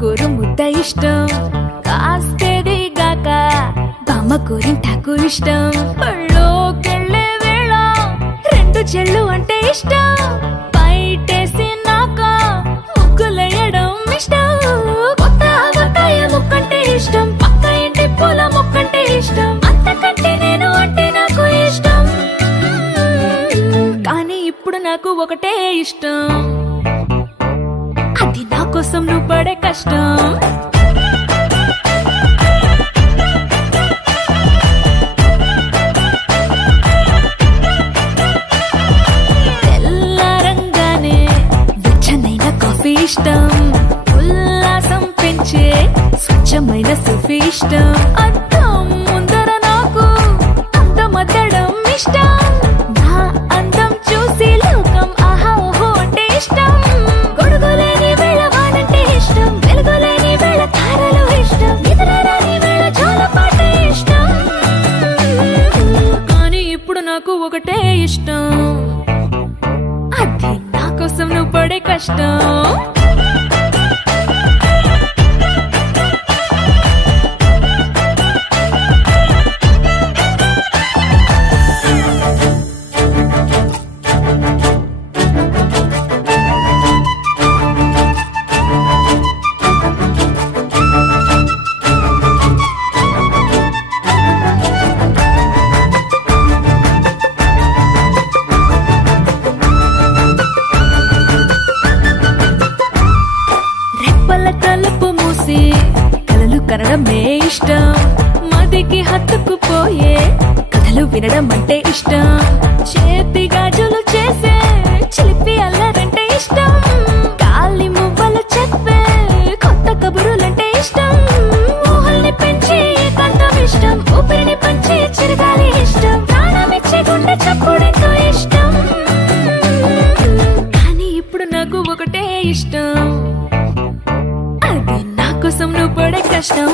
గోరు ముద్ద ఇష్టం, కాస్తేది గాక బామ్మ గోరింటాకు ఇష్టం. పళ్ళోకెళ్ళే వేళ రెండు చెళ్ళు అంటే ఇష్టం, బయటేసి నాక ముగ్గులేయడం ఇష్టం. కొత్త ఆవకాయ ముక్కంటే ఇష్టం, పక్క ఇంటి పూల మొక్కంటే ఇష్టం. అంతకంటే నేను అంటే నాకు ఇష్టం, కానీ ఇప్పుడు నాకు ఒకటే ఇష్టం, అది నా కోసం నువ్వు పడే కష్టం. తెల్లారంగానే వెచ్చనైన కాఫీ ఇష్టం, ఉల్లాసం పెంచే స్వచ్ఛమైన సూఫీ ఇష్టం. అద్దం ముందర నాకు అందమద్దడం ఇష్టం, నా అందం చూసి లోకం ఆహా ఓహో అంటే ఇష్టం. గొడుగులేని వేళ వానంటే ఇష్టం, వెలుగులేని వేళ తారలు ఇష్టం, నిద్రరాని వేళ జోలపాట ఇష్టం, కానీ ఇప్పుడు నాకు ఒకటే ఇష్టం, అది నా కోసం నువ్వు పడే కష్టం. తలుపు మూసి కలలు కనడమే ఇష్టం, మదికి హత్తుకుపోయే కథలు వినడం అంటే ఇష్టం. చేతి గాజులు చేసే చిలిపి అల్లరంటే ఇష్టం, గాలి మువ్వలు చెప్పే కొత్త కబురులంటే ఇష్టం. ఊహల్ని పెంచి ఏకాంతం ఇష్టం, ఊపిరిని పంచి చిరగాలి ఇష్టం, ప్రాణమిచ్చే గుండె చప్పుడెంతో ఇష్టం, కానీ ఇప్పుడు నాకు ఒకటే ఇష్టం, అది నా కోసం నువ్వు పడే కష్టం.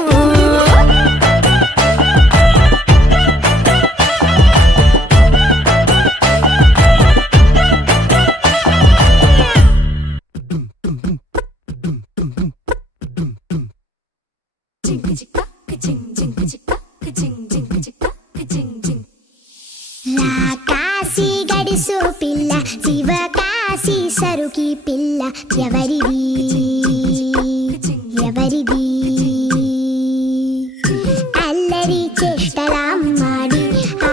కాశీ గడిసు పిల్ల, శివ కాశీ సరుకి పిల్ల, ఎవరిది ఎవరిది? అల్లరి చేష్టలామ్మాడి,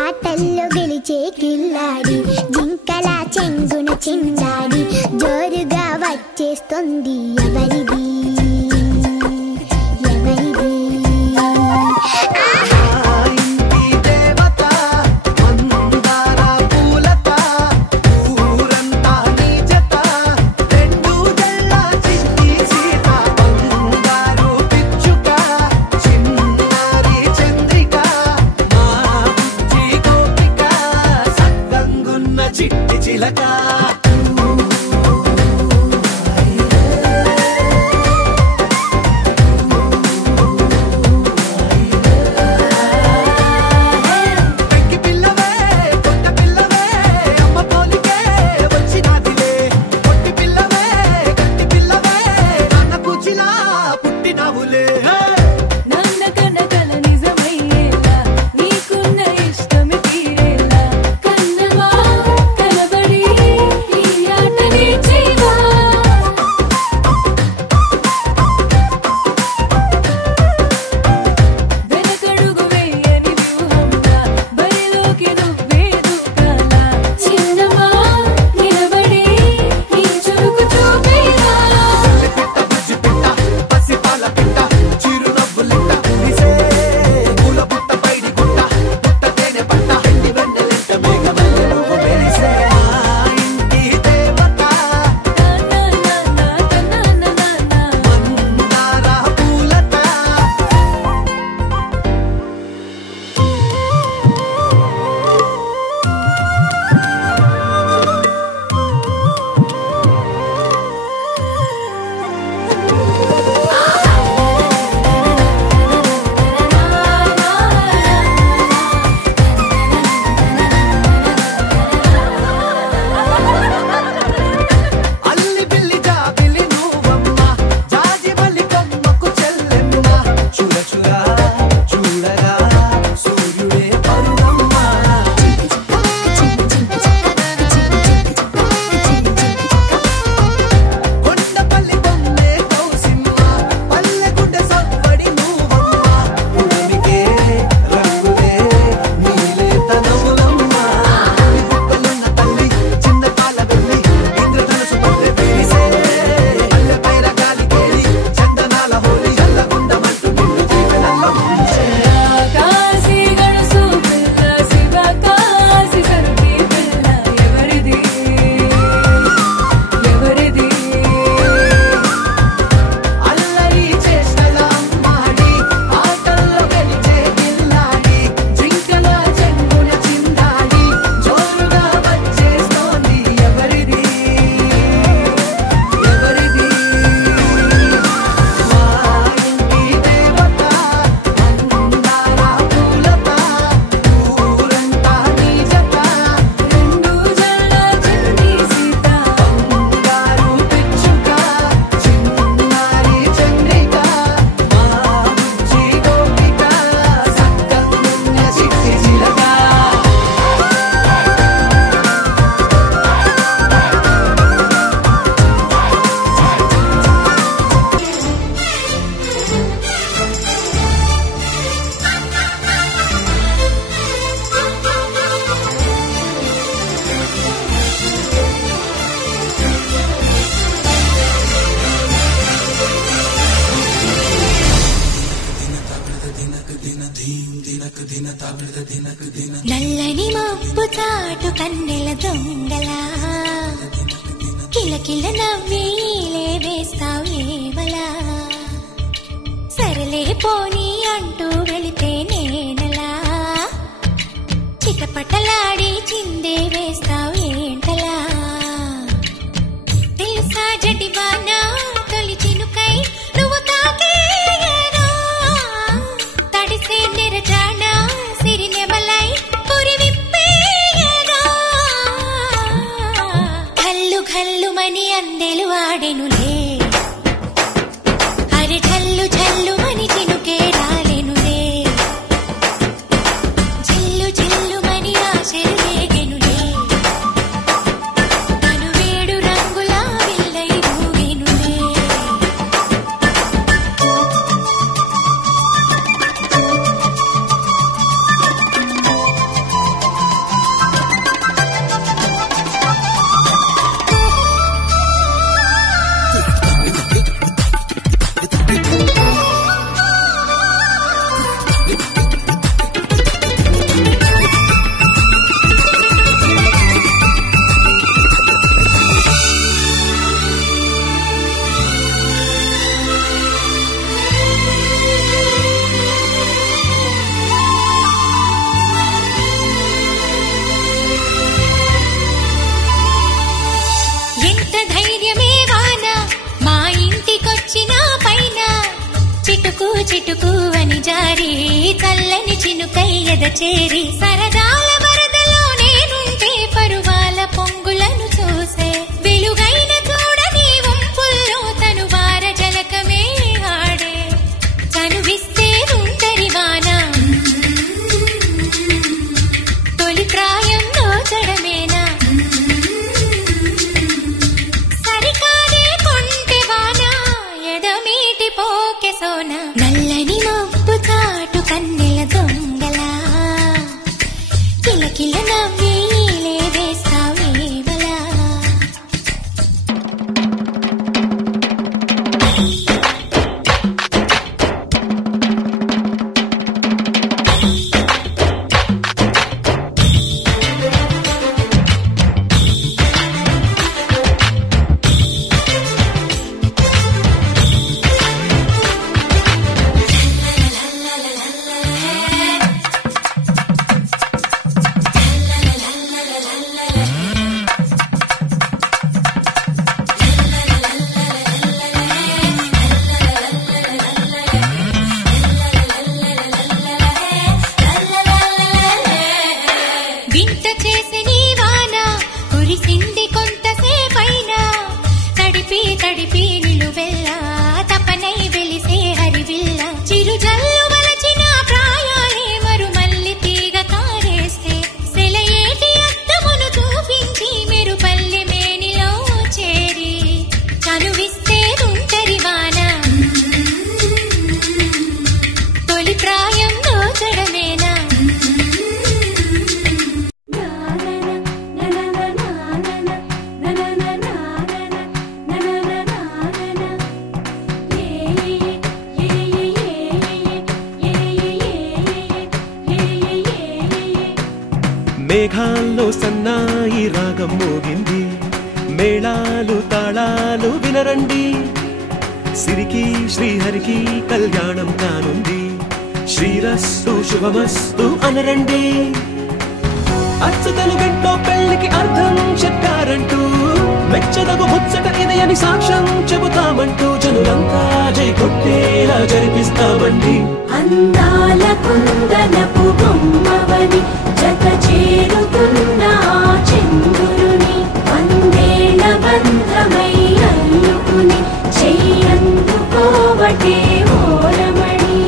ఆటల్లో గెలిచే కిల్లాడి, జింకల చెంగున చిందాడి, జోరుగా వచ్చేస్తుంది ఎవరిది ఎవరిది? నల్లని మబ్బు చాటు కన్నెల దొంగలా కిలకిల నవ్వీలే వేస్తావేవలా సరలే పోనీ అంటూ వెళితే నేనలా చిటపటలాడి చిందే వేస్తావేంటలా తెలుసా జడివానా తొలి చినుకై నువ్వు తాకేయనా తడిసే నిరజానా సిరి నెమలై పురి విప్పేయనా ఘల్లు ఘల్లుమని అందెలు ఆడెనులే అరే ఝల్లు ఝల్లుమని చినుకే రాలెనులే జిల్లు జిల్లుమని ఆశలు రేగెనులే తను వేడు రంగులా విల్లై ఊగెనులే ఎంత ధైర్యమే వాన మా ఇంటికొచ్చినా పైన చిటుకు చిటుకు అని జారి చల్లని చినుకై ఎద చేరి సరదాల వరదలో నేనుంటే పరువాల పొంగులను చూసే వెలుగైన చూడని వంపుల్లో తను వార జలకమే ఆడే చనువిస్తే ఉంటరి వాన తొలి ప్రాయం నోచడమేనా సరికాదే కొంటె వాన ఎదమీటి పోకె సోన నల్లని మబ్బు చాటు కన్నెల దొంగలా కిలకిల నవ్వీలే వేస్తావేవలా వింత చేసి నీ వాన కురిసింది కొంతసేపైనా తడిపి తడిపి నిలువెల్లా తపనై వెలిసే హరివిల్ల చిరు జల్లు వలచిన ప్రాయాలే మరుమల్లి తీగ కారేస్తే సెలయేటి అద్దమును చూపించి మెరుపల్లె మేనిలో చేరి చనువిస్తే ఉంటరి వాన తొలి ప్రాయం దోచడమేనా మేఘాల్లో సన్నాయి రాగం మోగింది మేళాలు తాళాలు వినరండి సిరికి శ్రీహరికి కళ్యాణం కానుంది శ్రీరస్తు శుభమస్తు అనరండి అచ్చతలు గంటో పెళ్లికి అర్థం చెప్పారంటూ మెచ్చదగు ముచ్చట ఇది అని సాక్ష్యం చెబుతామంటూ జనులంతా జై కొట్టేలా జరిపిస్తామండి అందాల కుందనపు బొమ్మవని జత చేరుతున్న ఆ చంద్రుని వందేళ్ల బంధమై అల్లుకుని చెయ్యందుకోవటే ఓరమణి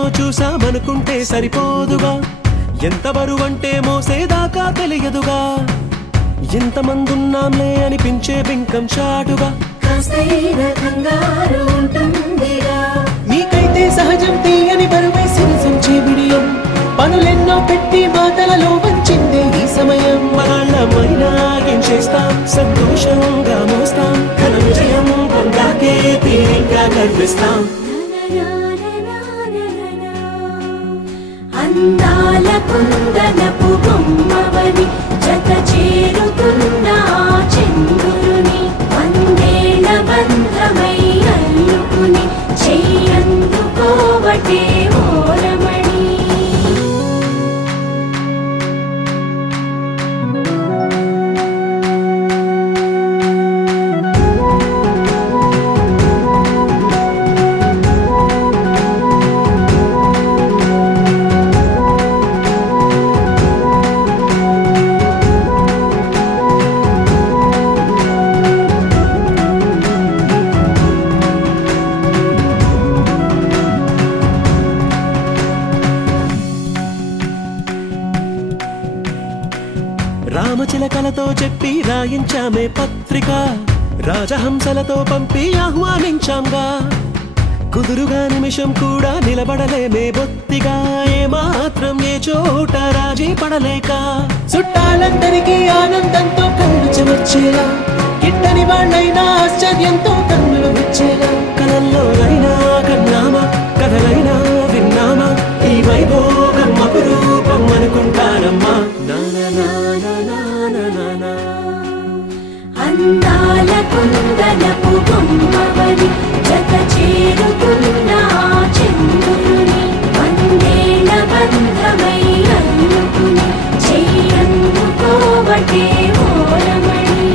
ఎన్నో చూసామనుకుంటే సరిపోదుగా, ఎంత బరువంటే మోసేదాకా తెలియదుగా, ఎంతమందున్నాంలే అనిపించే బింకం చాటుగా కాస్తైన కంగారు ఉంటుందిగా. నీకైతే సహజం తీయని బరువై సిరసించే విడియం, పనులెన్నో పెట్టి మాటలలో వంచిందే ఈ సమయం. మనాళ్ళమైనా ఏం చేస్తాం, సంతోషంగా మోస్తాం, ఘన విజయం పొందాకే తీరిగ్గా కనిపిస్తాం. అందాల కుందనపు బొమ్మవని జత చేరుతున్న చంద్రుని, వందేళ్ల బంధమై అల్లుకుని చెయ్యందుకోవటే ఓరమణి. రామచిలకలతో చెప్పి రాయించామే పత్రిక, రాజహంసలతో పంపి ఆహ్వానించాంగా, కుదురుగా నిమిషం కూడా నిలబడలేమే బొత్తిగా, ఏమాత్రం ఏ చోట రాజీ పడలేక, చుట్టాలందరికీ ఆనందంతో కళ్ళు చెమర్చేలా, గిట్టని వాళ్ళైనా ఆశ్చర్యంతో కన్నులు వచ్చేలా, కలల్లోనైనా కన్నామా, కథలైనా విన్నామా, ఈ వైభోగం అపురూపం అనుకుంటానమ్మా. అందాల కుందనపు బొమ్మవని జత చేరుతున్న చంద్రుని, వందేళ్ల బంధమై అల్లుకుని చెయ్యందుకోవటే ఓరమణి.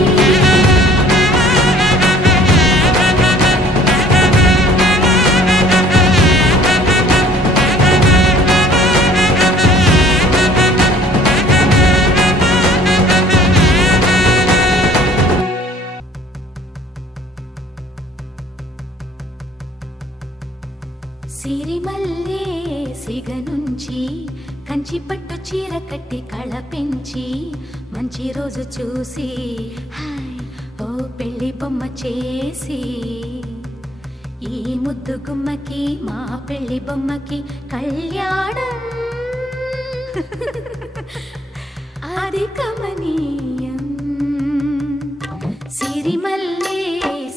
సిరిమల్లే సిగ నుంచి కంచి పట్టు చీర కట్టి కళ పెంచి, మంచి రోజు చూసి హాయ్ ఓ పెళ్లి బొమ్మ చేసి, ఈ ముద్దు గుమ్మకి మా పెళ్లి బొమ్మకి కళ్యాణం అది కమనీయం. సిరిమల్లే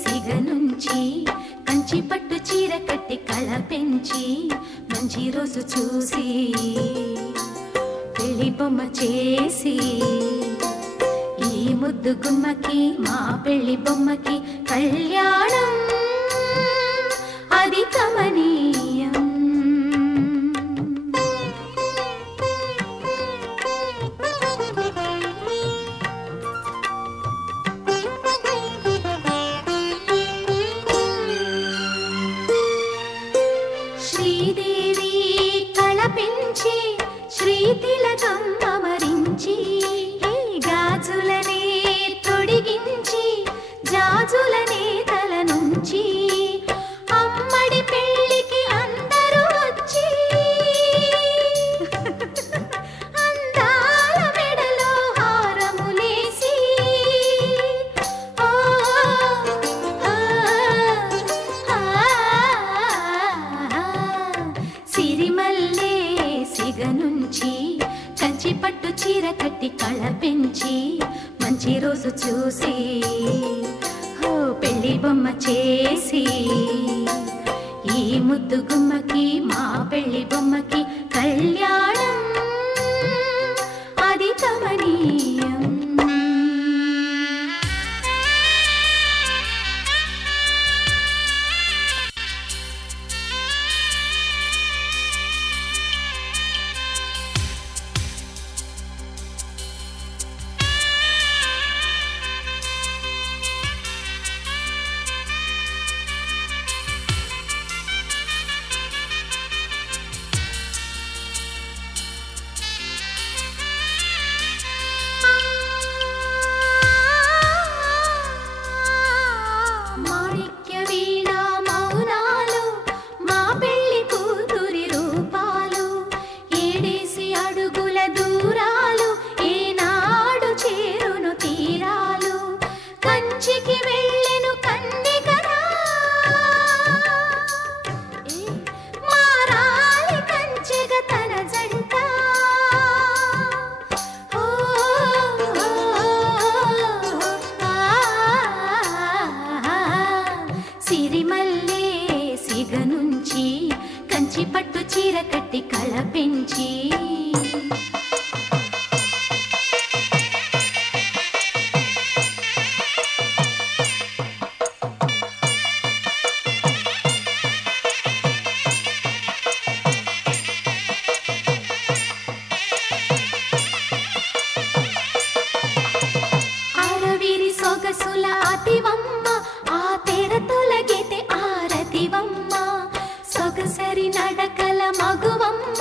సిగ నుంచి కంచి పట్టు చీర కట్టి కళ పెంచి, మంచి రోజు చూసి పెళ్లి బొమ్మ చేసి, ఈ ముద్దు గుమ్మకి మా పెళ్లి బొమ్మకి కళ్యాణం అది కమనీయం. శ్రీదేవి కళ పెంచి శ్రీతిలకం అమరించి, గాజులనే తొడిగించి జాజులనే తల నుంచి, అమ్మడి పెళ్ళికి అందరూ వచ్చి అందాల మెడలో హారములేసి, సిరిమల్లే సిగ నుంచి కంచి పట్టు చీర కట్టి కళ పెంచి, మంచి రోజు చూసి ఓ పెళ్లి బొమ్మ చేసి, ఈ ముద్దు గుమ్మకి మా పెళ్లి బొమ్మకి కళ్యాణం అది కమనీయం. సిరిమల్లే సిగ నుంచి కంచి పట్టు చీర కట్టి కళ పెంచి ఆరవిరి సొగసుల అతివమ్మ ఆ తెర తొలగితే ఆరతివమ్మ సొగసరి నడకల మగువమ్మ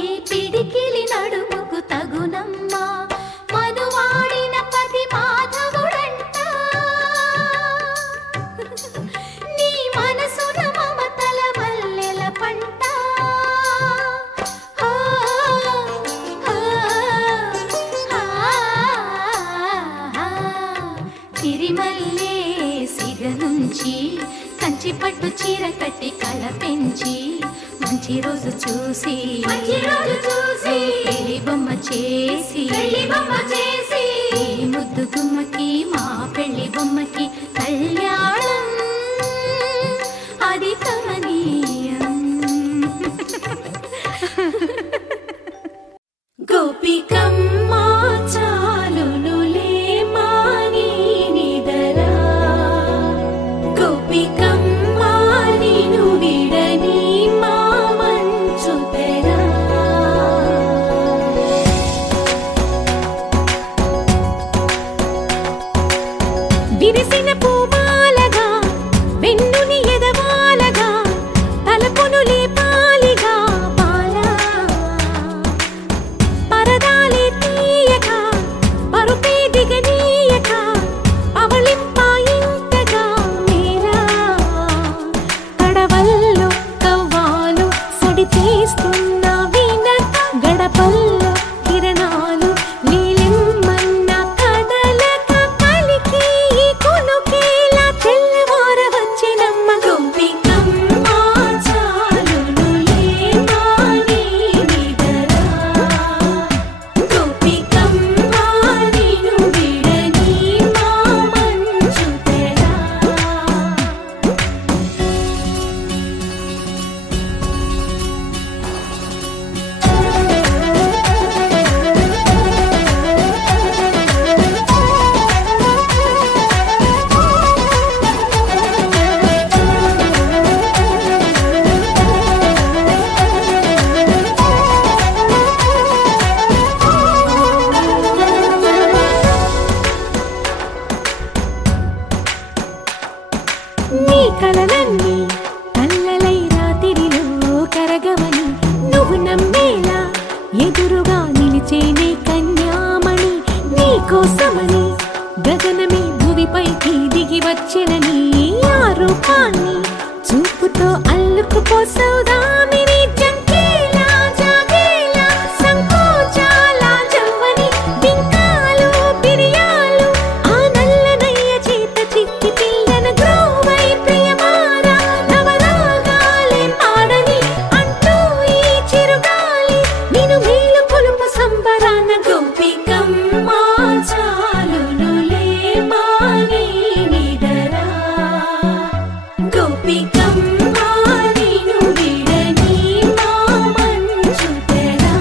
ఏ పిడికిలి నడుముకు తగునమ్మ మనువాడిన పతి మాధవుడంట నీ మనసున మమతల మల్లెల పంట సిరిమల్లే సిగ నుంచి కంచి పట్టు చీర కట్టి కళ పెంచి మంచి రోజు చూసి పెళ్లి బొమ్మ చేసి ఈ ముద్దు గుమ్మకి మా పెళ్లి బొమ్మకి కళ్యాణం అది కమనీయం గోపికమ్మ చాలునులే మాని నిదరా గోపికమ్మ నిను విడని మా మంచు తెరా విరిసిన పూమాలగా వెన్నుని ఎదవాలగా తలపును లేపాలిగా పాలా పరదాలే తీయక పరుపే దిగనీయక పవళింపాయింతగా మేరా కడవల్లో కవ్వాలు సడి చేస్తున్న వీణత గడపల్లో కిరణాలు నీలిమ్మన్న కదలక కలికి కొనుకేలా తెల్లవార వచ్చినమ్మ గోపికమ్మ చాలునులే మాని నిదరా గోపికమ్మ నిను విడని మా మంచు తెరా నీ కలలన్నీ కల్లలై రాత్రిలో కరగవని నువ్వు నమ్మేలా ఎదురుగా నిలిచేనే కన్యామణి నీ కోసమని గగనమే భూమిపైకి దిగి వచ్చినని ఆ రూపాన్ని చూపుతో అల్లుకుపోసౌదామిని జంకేలా జాగేలా సంకోచాల జవ్వని బింకాలు బిరియాలు ఆ నల్లనయ్య చేత చిక్కి పిల్లన గ్రోవై ప్రియమారా నవరాగాలే పాడని అంటూ ఈ చిరుగాలి నిన్ను మేలు కొలుపు సంబరాన గోపికమ్మ చాలునులే మాని నిదరా గోపికమ్మ నిను విడని మా మంచు తెరా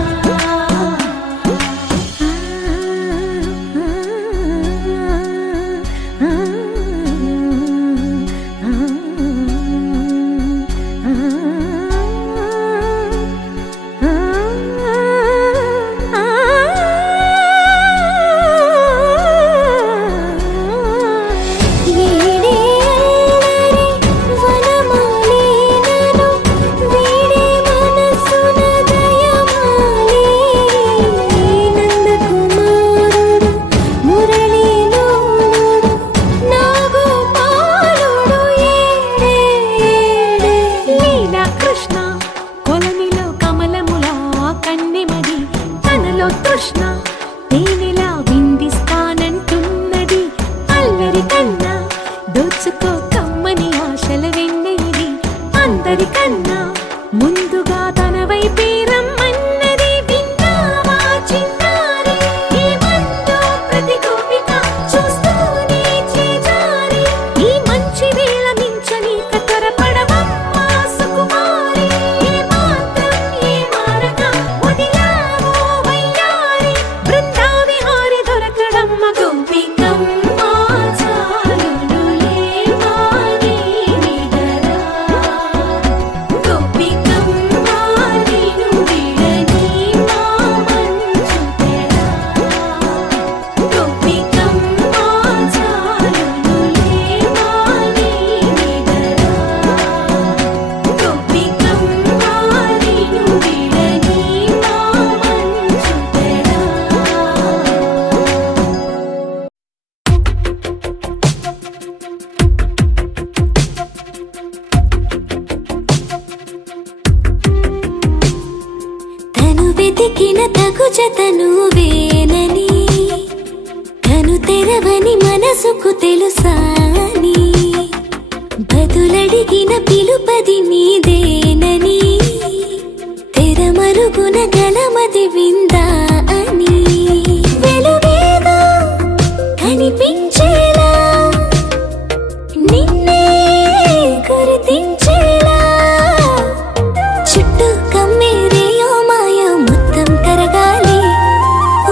తృష్ణ తేనెలా విందిస్తానంటున్నది అల్లరికన్నా దోచుకో కమ్మని ఆశల వెన్నెయిది అందరికన్నా ముందుగా తన వైపే రమ్మన్నది విన్నావా చిన్నారి ఏమందో ప్రతి గోపిక చూస్తూనే చేజారి ఈ మంచి వేళ మించని వెతికిన తగు జత నువ్వేనని కను తెరవని మనసుకు తెలుసాని బదులడిగిన పిలుపది నీదేనని తెరమరుగున గలమది విందా అని వెలుగేదో కనిపించేలా నిన్నే గుర్తించేలా చుట్టూ కమ్మేరేయో మాయో మొత్తం కరగాలి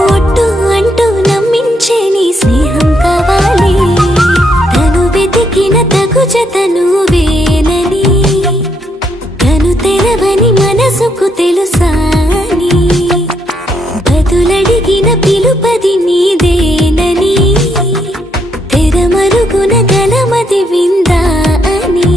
ఒట్టు అంటూ నమ్మించే నీ స్నేహం కావాలి తను వెతికిన తగు జత నువ్వేనని కను తెరవని మనసుకు తెలుసాని బదులడిగిన పిలుపది నీదేనని తెరమరుగున గలమది విందా అని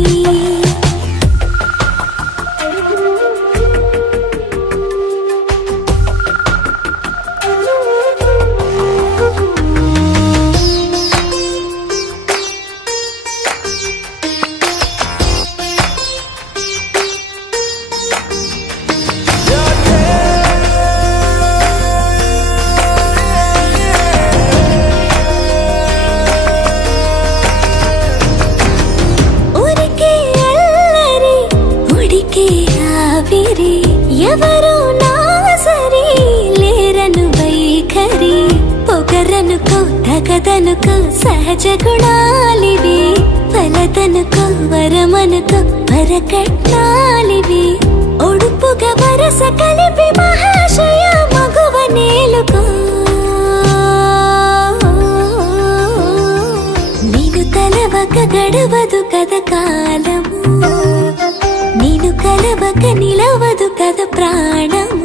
ఎవరు నా సరి లేరను వైఖరి పొగరనుకో తగదనుకో సహజ గుణాలివి ఫలతనుకో వరమనుకో వరకట్నాలివి ఒడుపుగా వరస కలిపి మహాశయ మగువ నేలుకో నేను తలవక గడవదు కథ కాలము నేను కలవక నిలవదు కథ ప్రాణము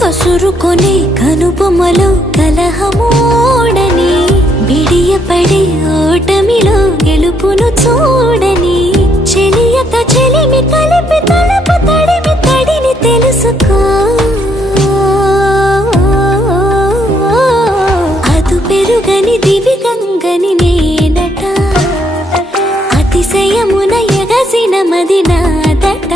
కసురుకొనే కనుబొమ్మలో కలహమోడని బిడియపడే ఓటమిలో గెలుపును చూడని చెలియతో చెలిమి కలిపి తలపు తడిమి తడిని తెలుసుకో అదు పెరుగని దివి గంగని నేనట అతిశయమున ఎగసిన మది నాదట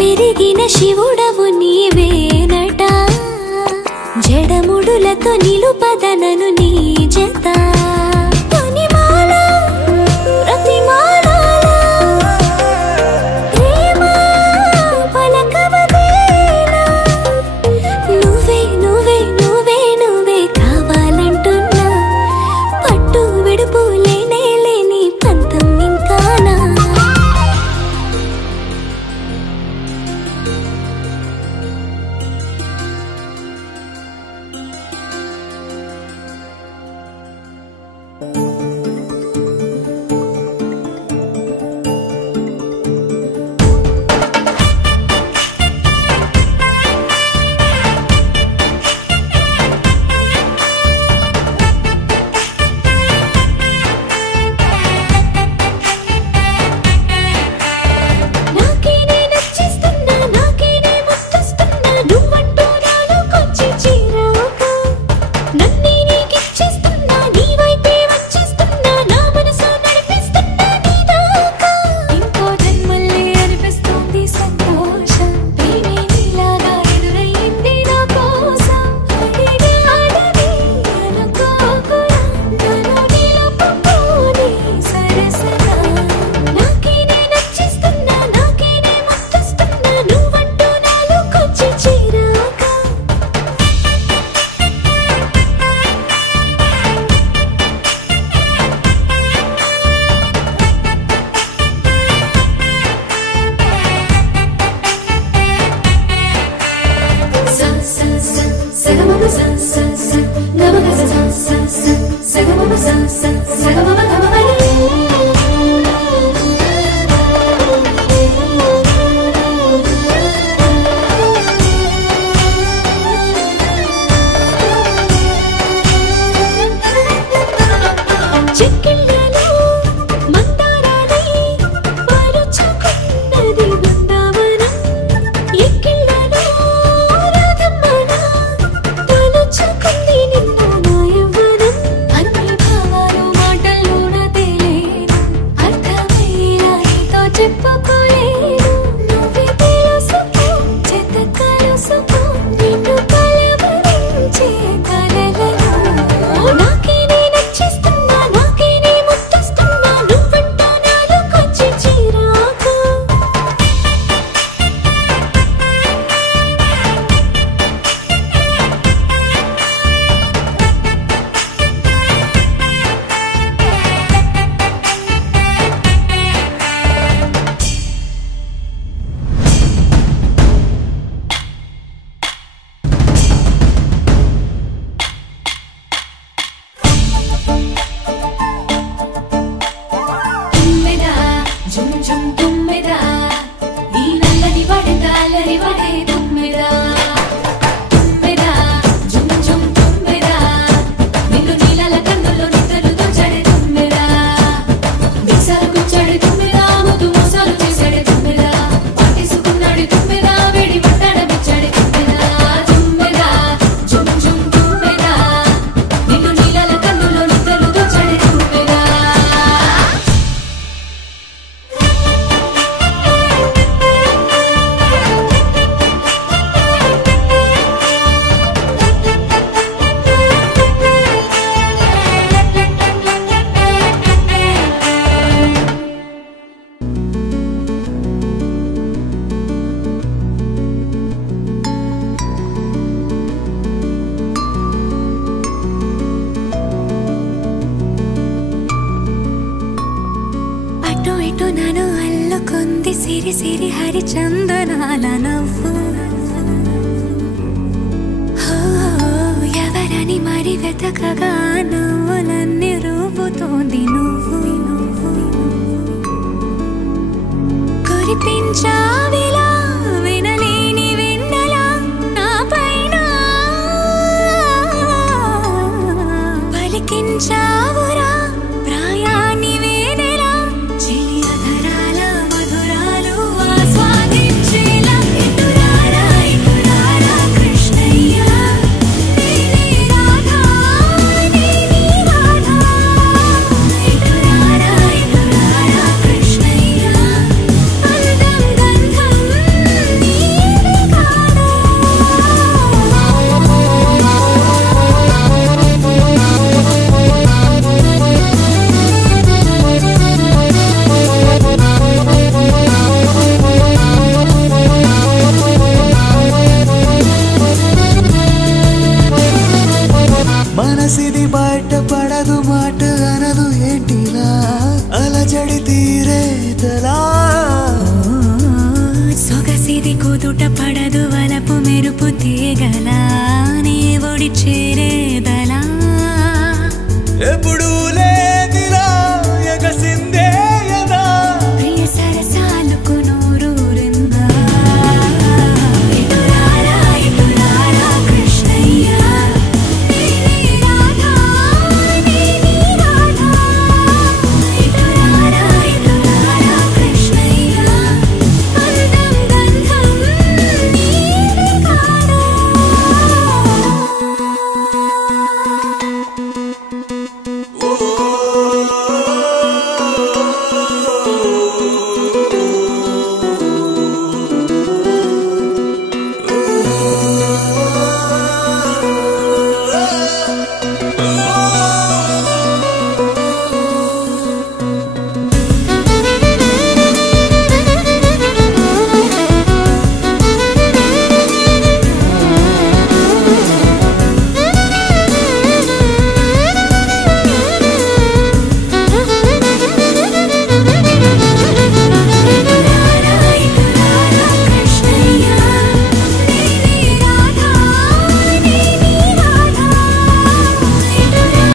పెరిగిన శివుడవు నీవేనట జడముడులతో నిలుపదనను నీ జత తొనిమాల ప్రతిమాల ప్రేమ పలకవదేనా నువ్వే నువ్వే నువ్వే నువ్వే కావాలంటున్నా పట్టు విడుపు లేనే లేని పంతం ఇంకానా సిరి హరి చందనాల నవ్వు ఎవరని మరి వెతకగా నవ్వులన్నీ రూపుతోంది నువ్వు కురిపించావిలా వినలేని వెన్నెలా నా పైన పలికించావురా ప్రాయాన్ని వేనెలా చిలియధరాల మధురాలు ఆస్వాదించేలా ఇటురారా ఇటురారా కృష్ణయ్య నేనే రాధా నేనే రాధా ఇటురారా ఇటురారా కృష్ణయ్య అందం గంధం నీవే కాదా మనసిది బయట పడదు మాట అనదు ఏంటిలా అలజడి తీరేతలా సొగసిది కుదుట పడదు వలపు మెరుపు తీగలా నీ ఒడి చేరే